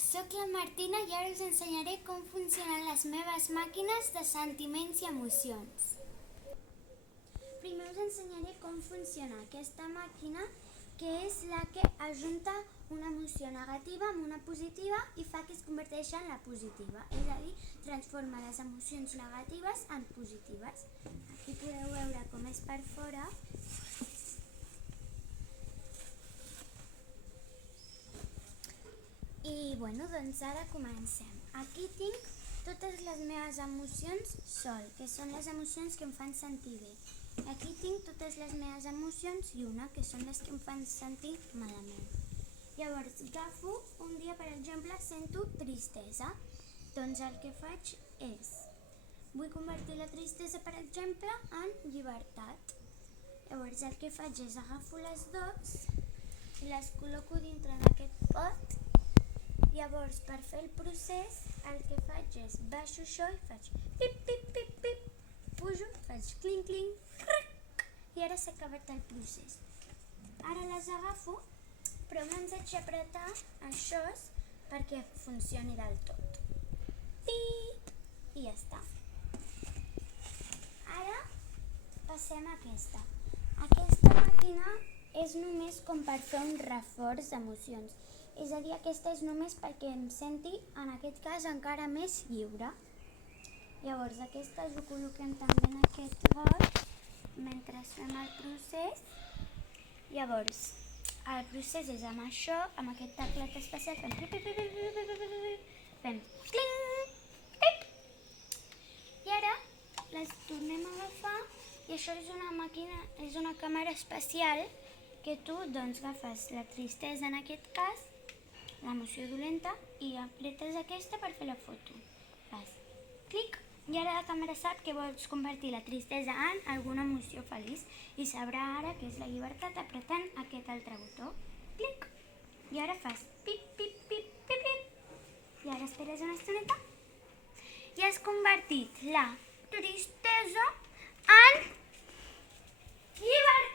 Soc la Martina i ara us ensenyaré com funcionen les meves màquines de sentiments i emocions. Primer us ensenyaré com funciona aquesta màquina, que és la que ajunta una emoció negativa amb una positiva i fa que es converteixi en la positiva, és a dir, transforma les emocions negatives en positives. Aquí podeu veure com és per fora. I doncs ara comencem. Aquí tinc totes les meves emocions sol, que són les emocions que em fan sentir bé. Aquí tinc totes les meves emocions i una, que són les que em fan sentir malament. Llavors agafo, un dia per exemple sento tristesa, doncs el que faig és, vull convertir la tristesa per exemple en llibertat. Llavors el que faig és agafo les dues i les col·loco dintre d'aquest pot. Llavors, per fer el procés, el que faig és baixo això i faig pip, pip, pip, pip, pujo, faig clinc, clinc, cric, i ara s'ha acabat el procés. Ara les agafo, però no ens haig d'apretar això perquè funcioni del tot. Pip, i ja està. Ara passem a aquesta. Aquesta màquina és només com per fer un reforç d'emocions. És a dir, aquesta és només perquè em senti, en aquest cas, encara més lliure. Llavors, aquestes ho col·loquem també en aquest got mentre fem el procés. Llavors, el procés és amb això, amb aquest teclat especial, fem pip, pip, pip, pip, pip, pip, pip, fem cling, pip. I ara les tornem a agafar i això és una màquina, és una càmera especial que tu agafes la tristesa en aquest cas, l'emoció dolenta, i apretes aquesta per fer la foto. Fas clic i ara la càmera sap que vols convertir la tristesa en alguna emoció feliç i sabrà ara que és la llibertat apretant aquest altre botó. Clic! I ara fas pip, pip, pip, pip, pip. I ara esperes una estoneta i has convertit la tristesa en llibertat.